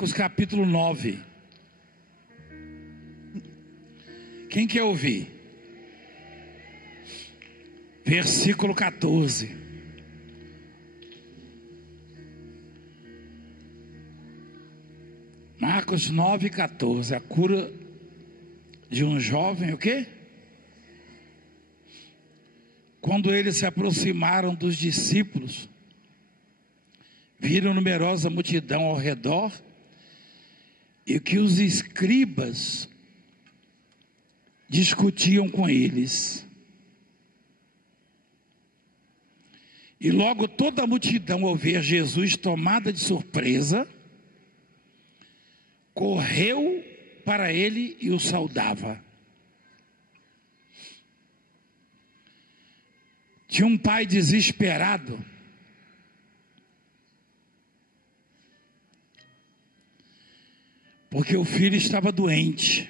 Marcos capítulo 9. Quem quer ouvir? Versículo 14. Marcos 9, 14. A cura de um jovem, o quê? Quando eles se aproximaram dos discípulos, viram numerosa multidão ao redor e que os escribas discutiam com eles. E logo toda a multidão, ao ver Jesus tomada de surpresa, correu para ele e o saudava. Tinha um pai desesperado, porque o filho estava doente.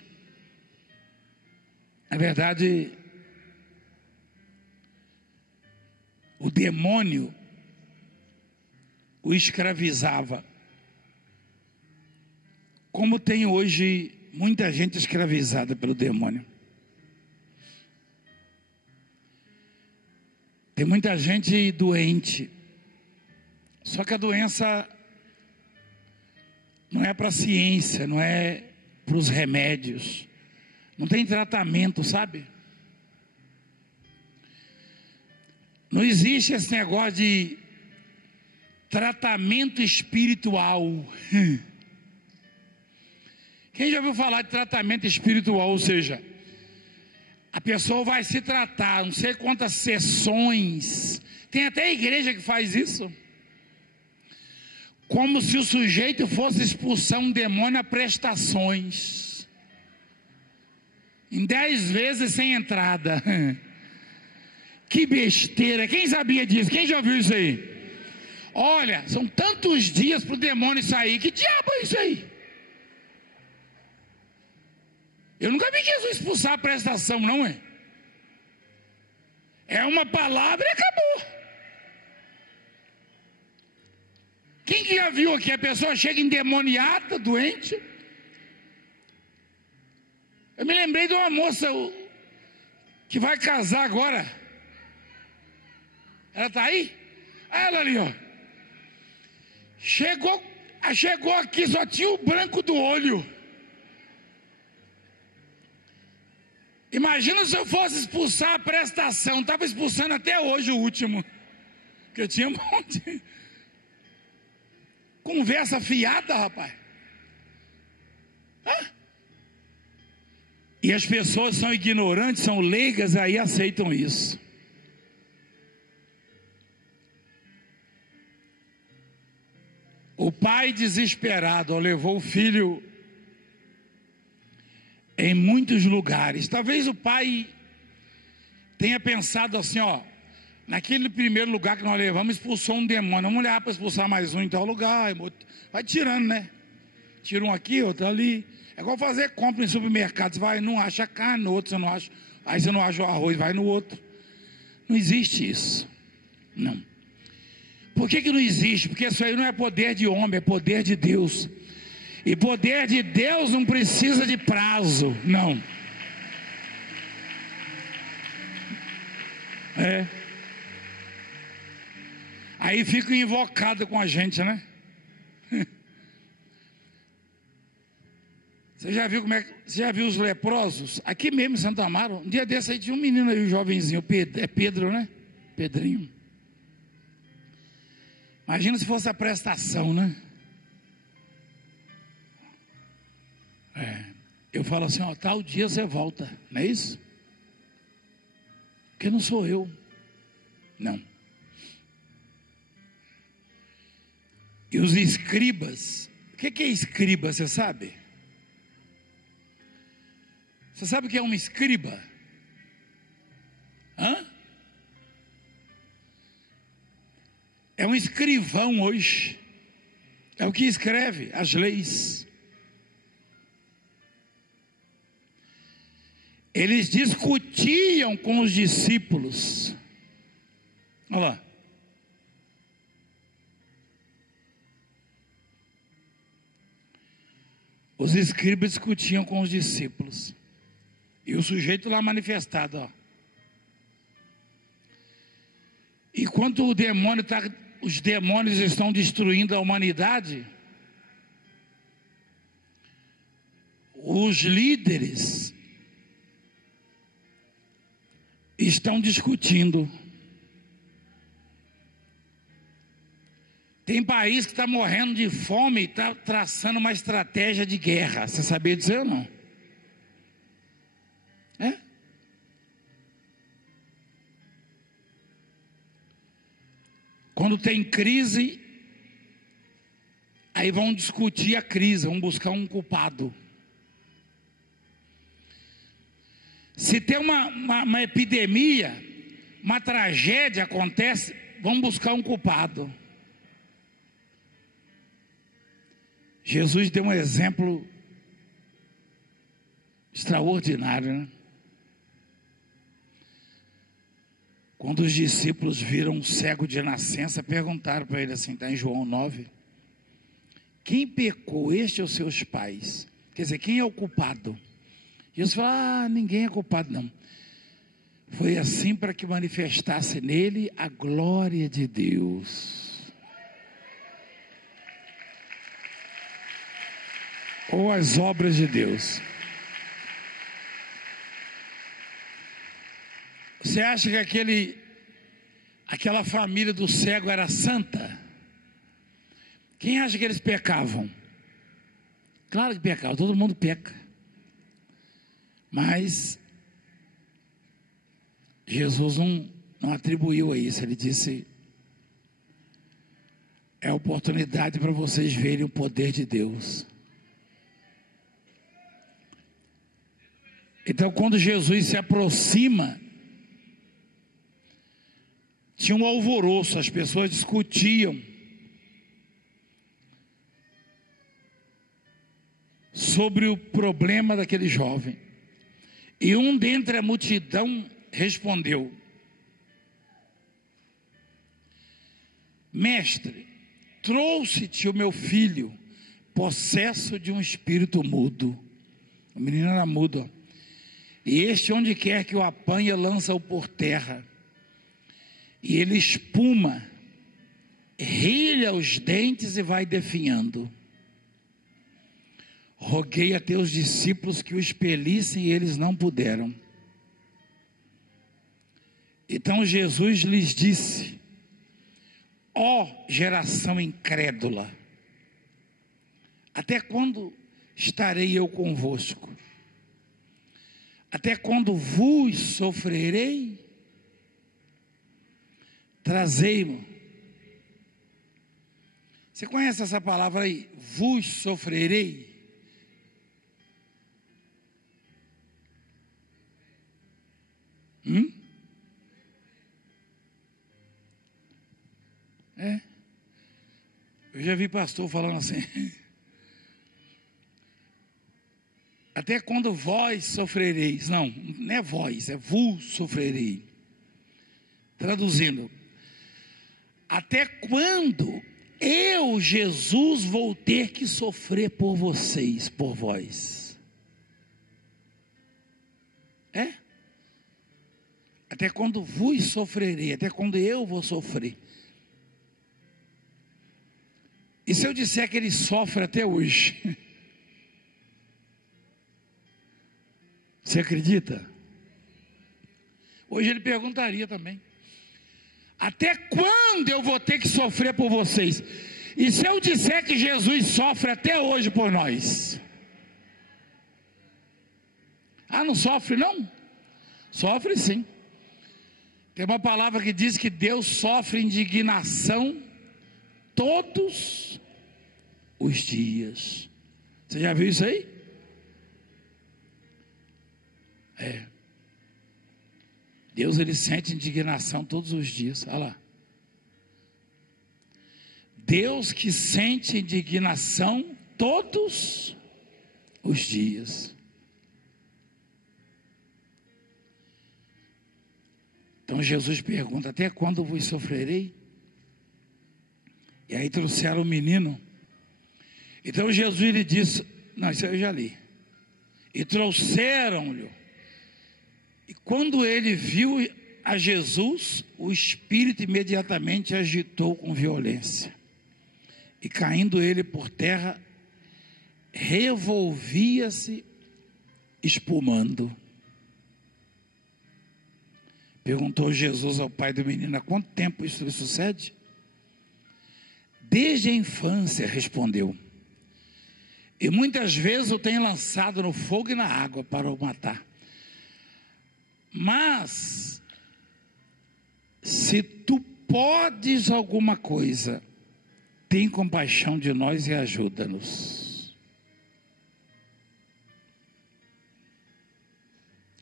Na verdade, o demônio o escravizava, como tem hoje muita gente escravizada pelo demônio. Tem muita gente doente, só que a doença não é para a ciência, não é para os remédios, não tem tratamento, sabe? Não existe esse negócio de tratamento espiritual. Quem já ouviu falar de tratamento espiritual? Ou seja, a pessoa vai se tratar, não sei quantas sessões, tem até igreja que faz isso, como se o sujeito fosse expulsar um demônio a prestações, em 10 vezes sem entrada. Que besteira, quem sabia disso? Quem já ouviu isso aí? Olha, são tantos dias para o demônio sair, que diabo é isso aí? Eu nunca vi Jesus expulsar a prestação, não é? É uma palavra e acabou. Quem que já viu aqui? A pessoa chega endemoniada, doente. Eu me lembrei de uma moça que vai casar agora. Ela está aí? Ah, ela ali, ó. Chegou aqui, só tinha o branco do olho. Imagina se eu fosse expulsar a prestação. Estava expulsando até hoje o último, porque eu tinha um monte. Conversa fiada, rapaz. E as pessoas são ignorantes, são leigas, aí aceitam isso. O pai desesperado levou o filho em muitos lugares. Talvez o pai tenha pensado assim, ó, naquele primeiro lugar que nós levamos, expulsou um demônio, vamos olhar para expulsar mais um em tal lugar, vai tirando, né? Tira um aqui, outro ali. É igual fazer compra em supermercados, vai, não acha carne, no outro você não acha, aí você não acha o arroz, vai no outro. Não existe isso, não. Por que não existe? Porque isso aí não é poder de homem, é poder de Deus. E poder de Deus não precisa de prazo, não. Aí fica invocado com a gente, né? Você já viu você já viu os leprosos? Aqui mesmo em Santo Amaro, um dia desse aí tinha um menino aí, um jovenzinho, é Pedro, né? Pedrinho. Imagina se fosse a prestação, né? Eu falo assim, ó, tal dia você volta, não é isso? Porque não sou eu, não. E os escribas, o que é escriba, você sabe? Você sabe o que é um escriba? É um escrivão hoje, é o que escreve as leis. Eles discutiam com os discípulos. Olha lá. Os escribas discutiam com os discípulos. E o sujeito lá manifestado, ó. Enquanto os demônios estão destruindo a humanidade, os líderes estão discutindo. Tem país que está morrendo de fome e está traçando uma estratégia de guerra. Você sabia dizer ou não? É? Quando tem crise, aí vão discutir a crise, vão buscar um culpado. Se tem uma epidemia, uma tragédia acontece, vão buscar um culpado. Jesus deu um exemplo extraordinário, né? Quando os discípulos viram um cego de nascença, perguntaram para ele assim, está em João 9, quem pecou, este ou seus pais? Quer dizer, quem é o culpado? Jesus falou, ninguém é culpado não. Foi assim para que manifestasse nele a glória de Deus. Ou as obras de Deus. Você acha que aquela família do cego era santa? Quem acha que eles pecavam? Claro que pecavam, todo mundo peca. Mas Jesus não atribuiu a isso, ele disse, é oportunidade para vocês verem o poder de Deus. Então quando Jesus se aproxima, tinha um alvoroço, as pessoas discutiam sobre o problema daquele jovem. E um dentre a multidão respondeu, mestre, trouxe-te o meu filho, possesso de um espírito mudo. O menino era mudo, ó. E este, onde quer que o apanha, lança-o por terra. E ele espuma, rilha os dentes e vai definhando. Roguei a teus discípulos que o expelissem e eles não puderam. Então Jesus lhes disse, ó geração incrédula, até quando estarei eu convosco? Até quando vos sofrerei? Trazei-mo. Você conhece essa palavra aí? Vos sofrerei? É. Eu já vi pastor falando assim. Até quando vós sofrereis? Não é vós, é vos sofrerei. Traduzindo. Até quando eu, Jesus, vou ter que sofrer por vocês, por vós? É? Até quando vos sofrerei, até quando eu vou sofrer. E se eu disser que ele sofre até hoje? Você acredita? Hoje ele perguntaria também. Até quando eu vou ter que sofrer por vocês? E se eu disser que Jesus sofre até hoje por nós? Não sofre não? Sofre sim. Tem uma palavra que diz que Deus sofre indignação todos os dias. Você já viu isso aí? Deus, ele sente indignação todos os dias. Olha lá. Deus que sente indignação todos os dias. Então Jesus pergunta, até quando vos sofrerei? E aí trouxeram o menino. Então Jesus lhe disse, Não, isso eu já li. E trouxeram-lhe. E quando ele viu a Jesus, o espírito imediatamente agitou com violência. E caindo ele por terra, revolvia-se espumando. Perguntou Jesus ao pai do menino: há quanto tempo isso lhe sucede? Desde a infância, respondeu. E muitas vezes o tenho lançado no fogo e na água para o matar. Mas, se tu podes alguma coisa, tem compaixão de nós e ajuda-nos.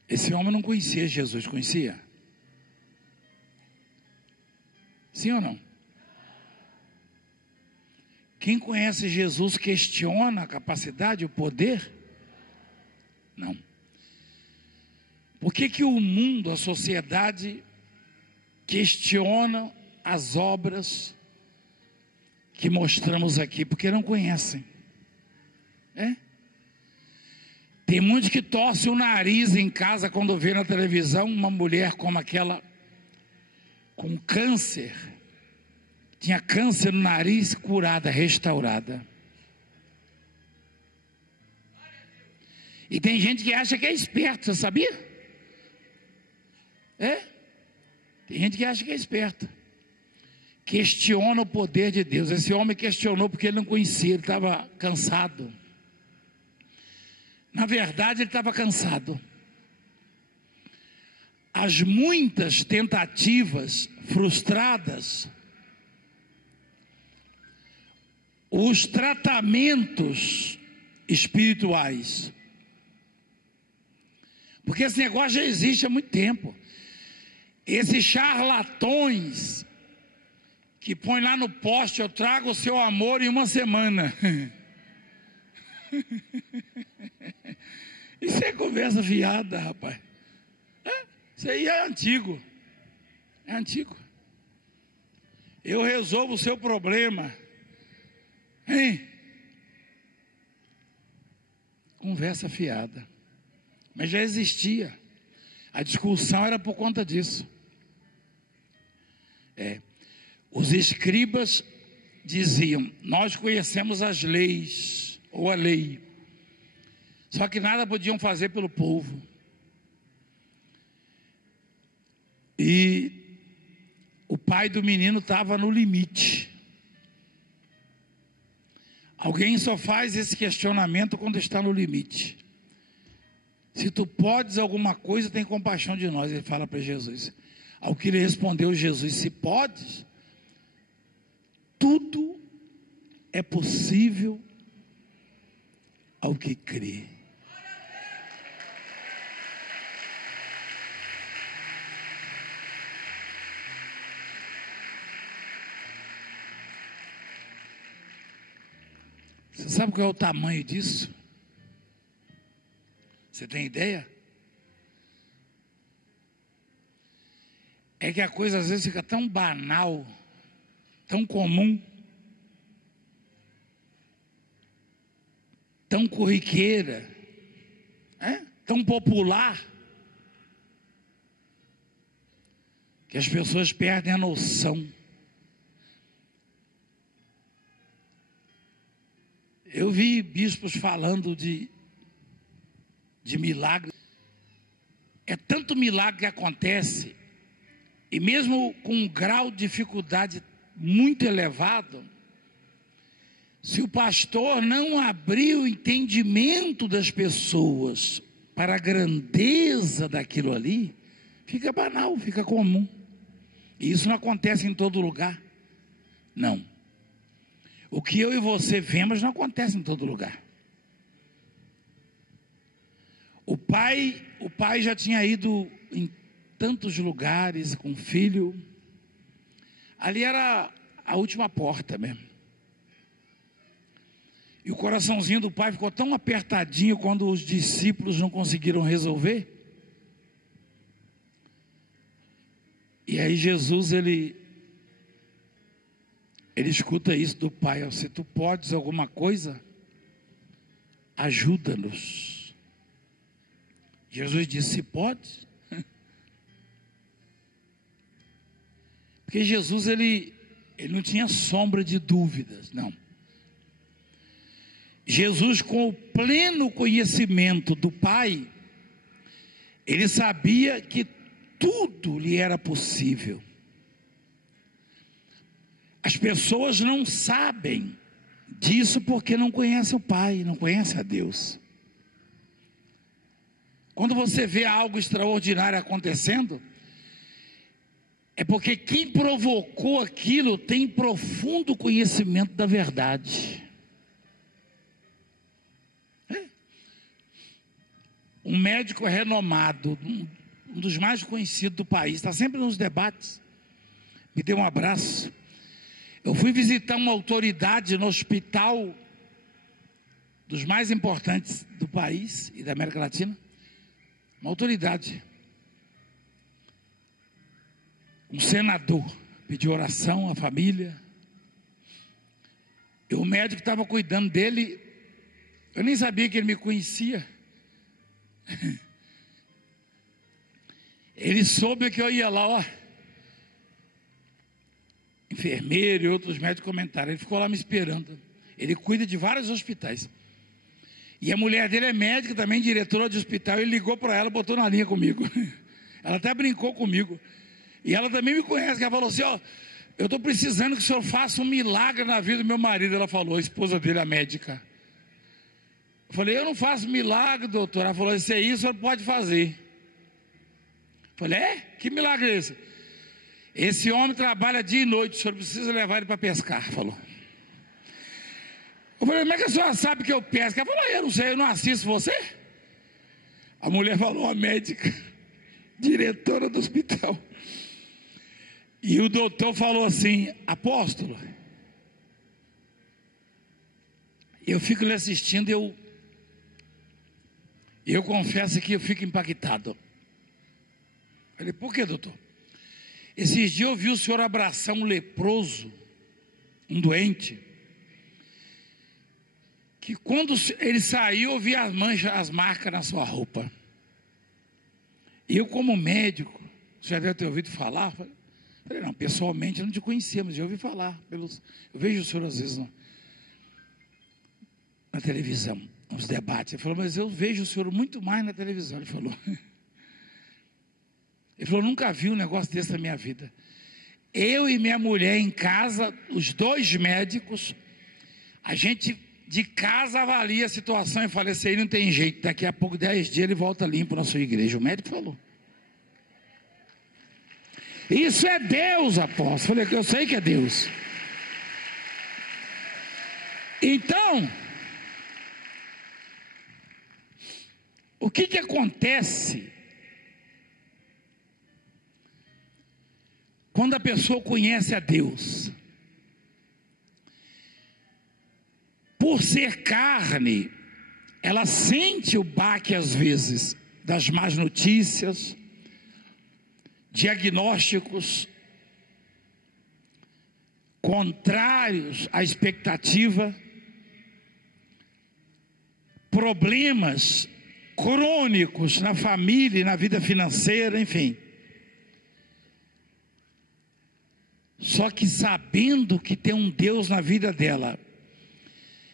Esse homem não conhecia Jesus, conhecia? Sim ou não? Quem conhece Jesus questiona a capacidade, o poder? Não. Por que o mundo, a sociedade, questiona as obras que mostramos aqui? Porque não conhecem. Tem muitos que torcem o nariz em casa quando vê na televisão uma mulher como aquela com câncer. Tinha câncer no nariz, curada, restaurada. E tem gente que acha que é esperto, você sabia? Tem gente que acha que é esperto. Questiona o poder de Deus. Esse homem questionou porque ele não conhecia, ele estava cansado. Na verdade, ele estava cansado. As muitas tentativas frustradas, os tratamentos espirituais, porque esse negócio já existe há muito tempo. Esses charlatões que põem lá no poste: eu trago o seu amor em uma semana. Isso é conversa fiada, rapaz. Isso aí é antigo. É antigo. Eu resolvo o seu problema. Hein? Conversa fiada. Mas já existia. A discussão era por conta disso. Os escribas diziam: nós conhecemos as leis, ou a lei, só que nada podiam fazer pelo povo. E o pai do menino estava no limite. Alguém só faz esse questionamento quando está no limite. Se tu podes alguma coisa, tem compaixão de nós, ele fala para Jesus. Ao que ele respondeu, Jesus: se podes, tudo é possível ao que crê. Você sabe qual é o tamanho disso? Você tem ideia? É que a coisa às vezes fica tão banal, tão comum, tão corriqueira, tão popular, que as pessoas perdem a noção. Eu vi bispos falando de milagre. É tanto milagre que acontece, e mesmo com um grau de dificuldade muito elevado, se o pastor não abrir o entendimento das pessoas para a grandeza daquilo ali, fica banal, fica comum. E isso não acontece em todo lugar. Não. O que eu e você vemos não acontece em todo lugar. O pai já tinha ido em tantos lugares com o filho. Ali era a última porta mesmo. E o coraçãozinho do pai ficou tão apertadinho quando os discípulos não conseguiram resolver. E aí Jesus, ele escuta isso do pai: se tu podes alguma coisa, ajuda-nos. Jesus disse: se pode. Porque Jesus, ele não tinha sombra de dúvidas, não. Jesus, com o pleno conhecimento do Pai, ele sabia que tudo lhe era possível. As pessoas não sabem disso porque não conhecem o Pai, não conhecem a Deus. Quando você vê algo extraordinário acontecendo, é porque quem provocou aquilo tem profundo conhecimento da verdade. Um médico renomado, um dos mais conhecidos do país, está sempre nos debates, me deu um abraço. Eu fui visitar uma autoridade no hospital dos mais importantes do país e da América Latina, uma autoridade. Um senador pediu oração à família. E o médico que estava cuidando dele, eu nem sabia que ele me conhecia. Ele soube que eu ia lá, ó. Enfermeiro e outros médicos comentaram. Ele ficou lá me esperando. Ele cuida de vários hospitais. E a mulher dele é médica também, diretora de hospital. Ele ligou para ela, botou na linha comigo. Ela até brincou comigo. E ela também me conhece, ela falou assim: ó, eu estou precisando que o senhor faça um milagre na vida do meu marido. Ela falou, a esposa dele, a médica. Eu falei: eu não faço milagre, doutor. Ela falou: isso aí o senhor pode fazer. Eu falei: é? Que milagre é esse? Esse homem trabalha dia e noite, o senhor precisa levar ele para pescar. Falou. Eu falei: como é que a senhora sabe que eu pesco? Ela falou: eu não sei, eu não assisto você. A mulher falou: a médica, diretora do hospital. E o doutor falou assim: apóstolo, eu fico lhe assistindo, eu confesso que eu fico impactado. Eu falei: por que, doutor? Esses dias eu vi o senhor abraçar um leproso, um doente, que quando ele saiu, eu vi as manchas, as marcas na sua roupa. E eu, como médico, você já deve ter ouvido falar. Falei: não, pessoalmente eu não te conhecia, mas eu ouvi falar. Eu vejo o senhor às vezes na televisão, nos debates. Ele falou: mas eu vejo o senhor muito mais na televisão. Ele falou: nunca vi um negócio desse na minha vida. Eu e minha mulher em casa, os dois médicos, a gente de casa avalia a situação e fala: esse aí não tem jeito, daqui a pouco, 10 dias ele volta limpo na sua igreja. O médico falou. Isso é Deus, apóstolo. Falei que eu sei que é Deus. Então, o que acontece quando a pessoa conhece a Deus? Por ser carne, ela sente o baque às vezes das más notícias, diagnósticos contrários à expectativa, problemas crônicos na família e na vida financeira, enfim. Só que sabendo que tem um Deus na vida dela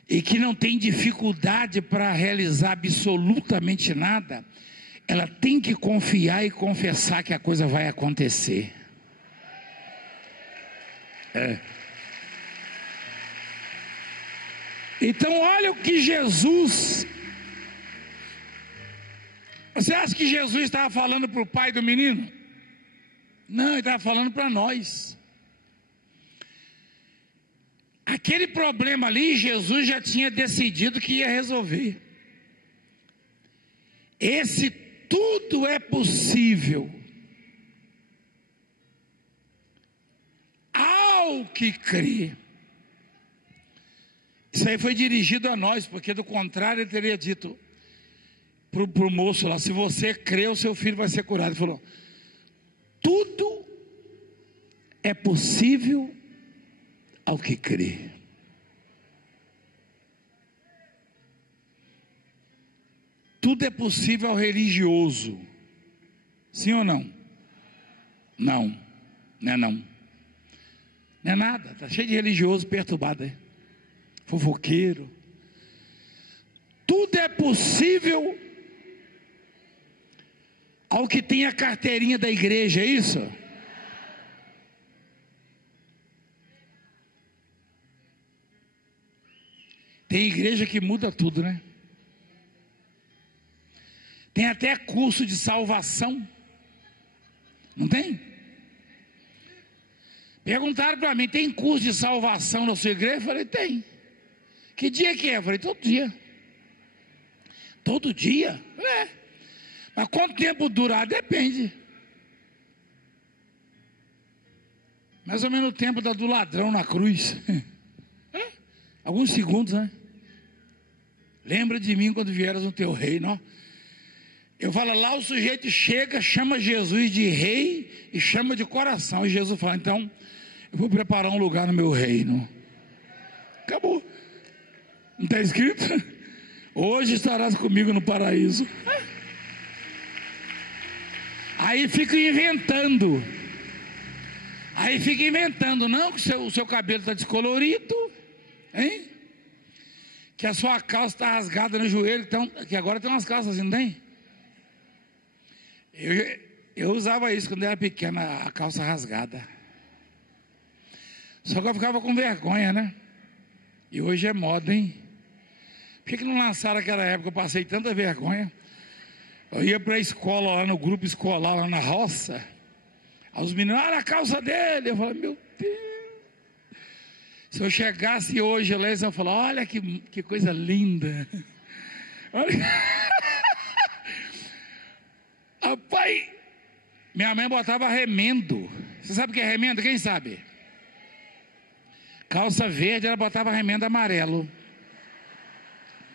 e que não tem dificuldade para realizar absolutamente nada, ela tem que confiar e confessar que a coisa vai acontecer. Então olha o que Jesus... Você acha que Jesus estava falando para o pai do menino? Não, ele estava falando para nós. Aquele problema ali, Jesus já tinha decidido que ia resolver. Esse tudo é possível ao que crê. Isso aí foi dirigido a nós, porque do contrário ele teria dito para o moço lá: se você crê, o seu filho vai ser curado. Ele falou: tudo é possível ao que crê. tudo é possível ao religioso. Sim ou não? Não, não é não. Não é nada, está cheio de religioso perturbado aí. Fofoqueiro. Tudo é possível ao que tem a carteirinha da igreja, é isso? Tem igreja que muda tudo, né? Tem até curso de salvação. Não tem? Perguntaram para mim, tem curso de salvação na sua igreja? Eu falei, tem. Que dia que é? Eu falei, todo dia. Todo dia? É. Mas quanto tempo durar? Depende. Mais ou menos o tempo do ladrão na cruz. É. Alguns segundos, né? Lembra de mim quando vieras no teu reino, ó. Eu falo, lá o sujeito chega, chama Jesus de rei e chama de coração. E Jesus fala, então, eu vou preparar um lugar no meu reino. Acabou. Não está escrito? Hoje estarás comigo no paraíso. Aí fica inventando. Não, que o seu cabelo está descolorido, hein? Que a sua calça está rasgada no joelho, então, que agora tem umas calças assim, não tem? Eu usava isso quando era pequena, a calça rasgada. Só que eu ficava com vergonha, né? E hoje é moda, hein? Por que não lançaram aquela época? Eu passei tanta vergonha. Eu ia para a escola, lá no grupo escolar, lá na roça. Aí os meninos, olha a calça dele. Eu falei, meu Deus. Se eu chegasse hoje lá, eles iam falar, olha que coisa linda. Olha. Rapaz, minha mãe botava remendo. Você sabe o que é remendo? Quem sabe? Calça verde, ela botava remendo amarelo.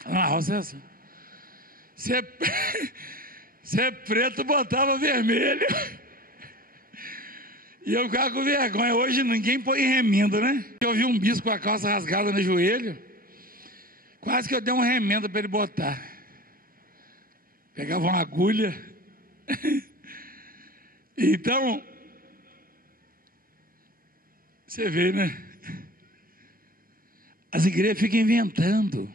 Na roça é assim. Se é preto, botava vermelho. E eu ficava com vergonha. Hoje ninguém põe remendo, né? Eu vi um bispo com a calça rasgada no joelho. Quase que eu dei um remendo para ele botar. Pegava uma agulha. Então, você vê, né? As igrejas ficam inventando.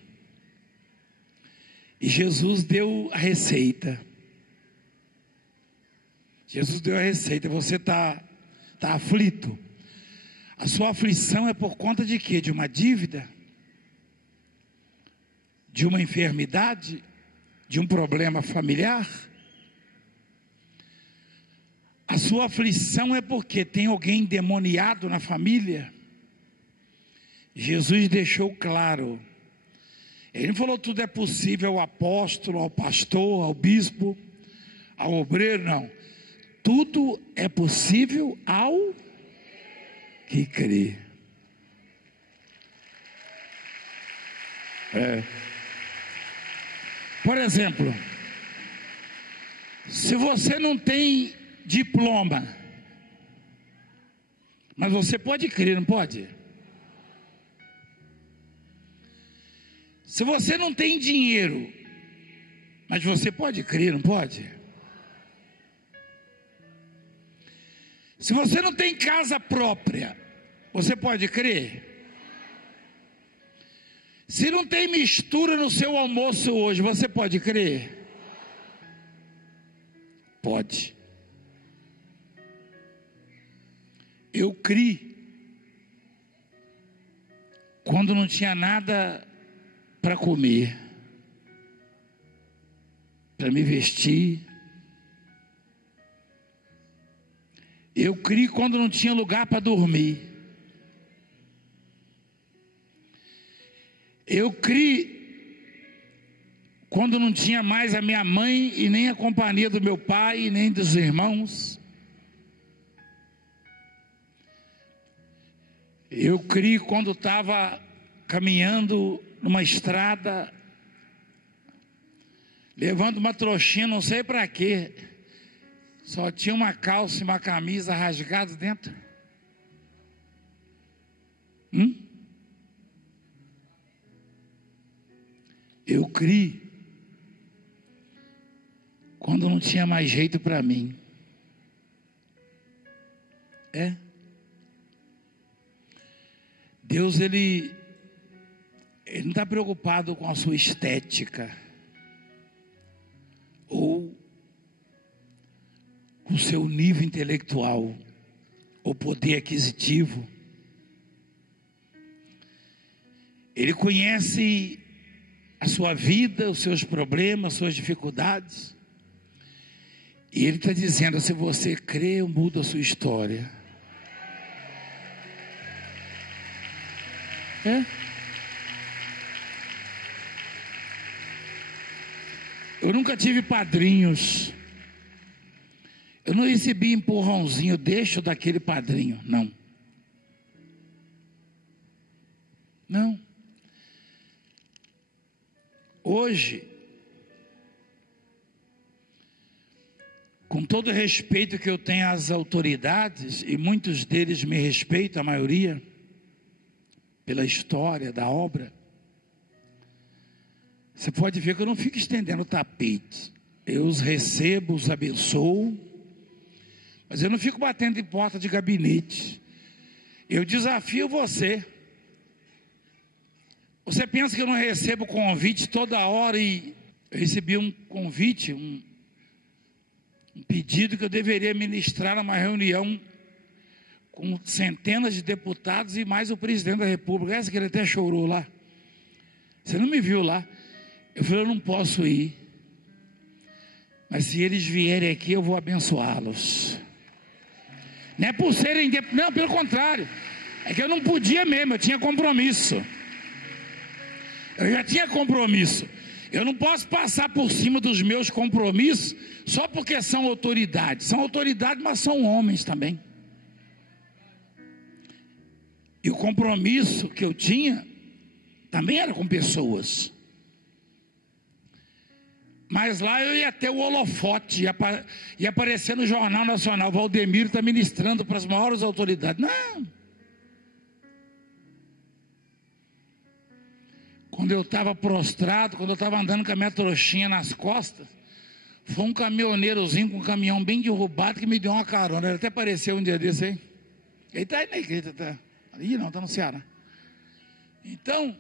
E Jesus deu a receita. Jesus deu a receita. Você está aflito. A sua aflição é por conta de quê? De uma dívida? De uma enfermidade? De um problema familiar? A sua aflição é porque tem alguém endemoniado na família? Jesus deixou claro. Ele não falou tudo é possível ao apóstolo, ao pastor, ao bispo, ao obreiro, não. Tudo é possível ao que crê. Por exemplo, se você não tem diploma, mas você pode crer, não pode? Se você não tem dinheiro, mas você pode crer, não pode? Se você não tem casa própria, você pode crer? Se não tem mistura no seu almoço hoje, você pode crer? Pode. Eu criei quando não tinha nada para comer, para me vestir. Eu criei quando não tinha lugar para dormir. Eu criei quando não tinha mais a minha mãe e nem a companhia do meu pai e nem dos irmãos. Eu criei quando estava caminhando numa estrada, levando uma trouxinha, não sei para quê. Só tinha uma calça e uma camisa rasgadas dentro. Eu criei quando não tinha mais jeito para mim. Deus, ele não está preocupado com a sua estética ou com o seu nível intelectual ou poder aquisitivo. Ele conhece a sua vida, os seus problemas, as suas dificuldades. E Ele está dizendo: se você crê, eu mudo a sua história. Eu nunca tive padrinhos. Eu não recebi empurrãozinho, deixa daquele padrinho. Não. Não. Hoje, com todo o respeito que eu tenho às autoridades, e muitos deles me respeitam, a maioria, pela história da obra, você pode ver que eu não fico estendendo o tapete. Eu os recebo, os abençoo, mas eu não fico batendo em porta de gabinete. Eu desafio você. Você pensa que eu não recebo convite toda hora? E eu recebi um convite, um pedido que eu deveria ministrar numa reunião com centenas de deputados e mais o presidente da República. Essa que ele até chorou lá. Você não me viu lá. Eu falei: eu não posso ir, mas se eles vierem aqui, eu vou abençoá-los. Não é por serem, não, pelo contrário, é que eu não podia mesmo, eu tinha compromisso. Eu já tinha compromisso. Eu não posso passar por cima dos meus compromissos só porque são autoridades. São autoridades, mas são homens também. E o compromisso que eu tinha também era com pessoas. Mas lá eu ia ter o holofote, ia aparecer no Jornal Nacional: Valdemiro está ministrando para as maiores autoridades. Não. Quando eu estava prostrado, quando eu estava andando com a minha trouxinha nas costas, foi um caminhoneirozinho com um caminhão bem derrubado que me deu uma carona. Ele até apareceu um dia desse aí. Ele está aí na igreja, tá? Ih, não, está no Ceará. Então,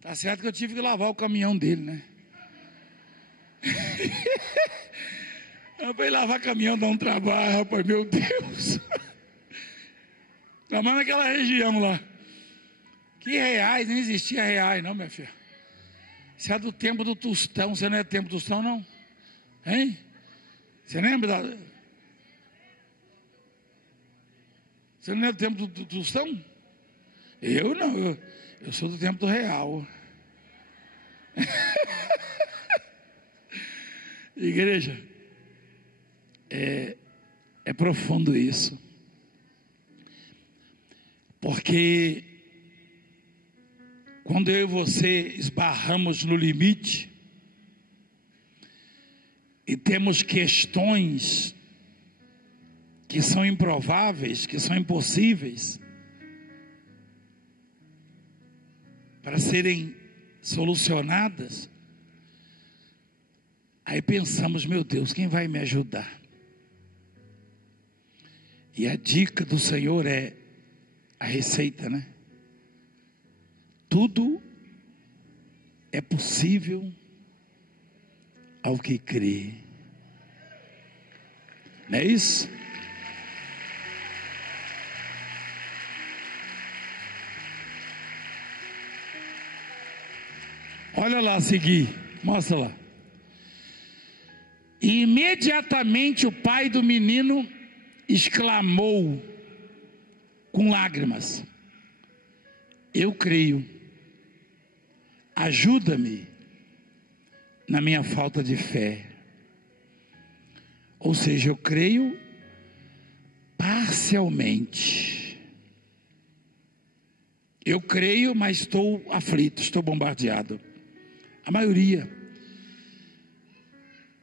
tá certo que eu tive que lavar o caminhão dele, né? Para ir lavar caminhão dá um trabalho, rapaz, meu Deus. Tá mais naquela região lá. Que reais, nem existia reais não, minha filha. Isso é do tempo do Tostão. Você não é do tempo do Tostão, não? Hein? Você lembra da... Você não é do tempo do Tostão? Eu não, eu sou do tempo do real. Igreja, é profundo isso. Porque quando eu e você esbarramos no limite e temos questões que são improváveis, que são impossíveis para serem solucionadas, aí pensamos: meu Deus, quem vai me ajudar? E a dica do Senhor é a receita, né? Tudo é possível ao que crê. Não é isso? Olha lá a seguir, mostra lá. E imediatamente o pai do menino exclamou com lágrimas: eu creio, ajuda-me na minha falta de fé. Ou seja, eu creio parcialmente. Eu creio, mas estou aflito, estou bombardeado. A maioria.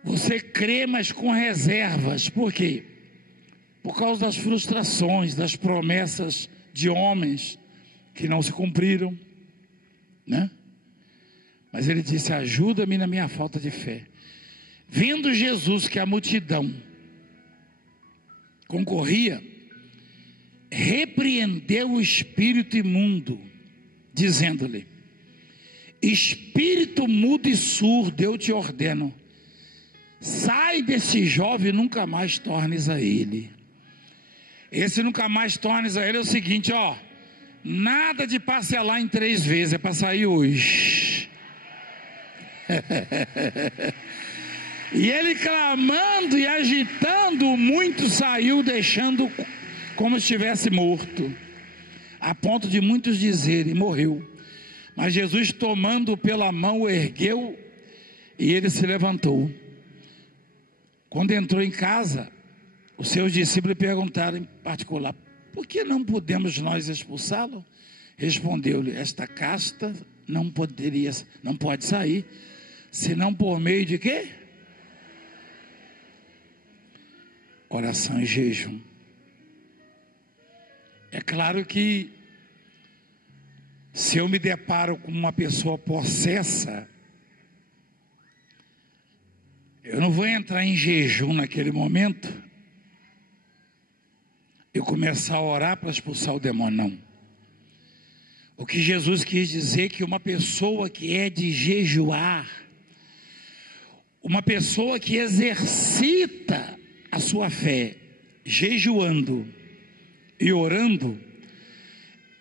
Você crê, mas com reservas. Por quê? Por causa das frustrações, das promessas de homens que não se cumpriram, né? Mas ele disse: ajuda-me na minha falta de fé. Vendo Jesus que a multidão concorria, repreendeu o espírito imundo, dizendo-lhe: espírito mudo e surdo, eu te ordeno, sai desse jovem e nunca mais tornes a ele. Esse nunca mais tornes a ele é o seguinte, ó, nada de parcelar em 3 vezes, é para sair hoje. E ele, clamando e agitando muito, saiu, deixando como se estivesse morto, a ponto de muitos dizerem: morreu. Mas Jesus, tomando-o pela mão, o ergueu e ele se levantou. Quando entrou em casa, os seus discípulos perguntaram em particular: por que não podemos nós expulsá-lo? Respondeu-lhe: esta casta não pode sair, senão por meio de quê? Oração e jejum. É claro que se eu me deparo com uma pessoa possessa, eu não vou entrar em jejum naquele momento, eu começar a orar para expulsar o demônio, não. O que Jesus quis dizer é que uma pessoa que é de jejuar, uma pessoa que exercita a sua fé, jejuando e orando,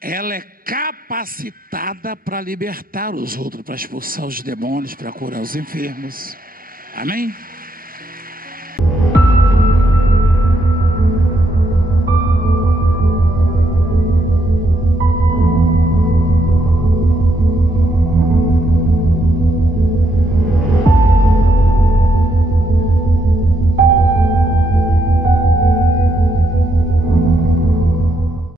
ela é capacitada para libertar os outros, para expulsar os demônios, para curar os enfermos. Amém?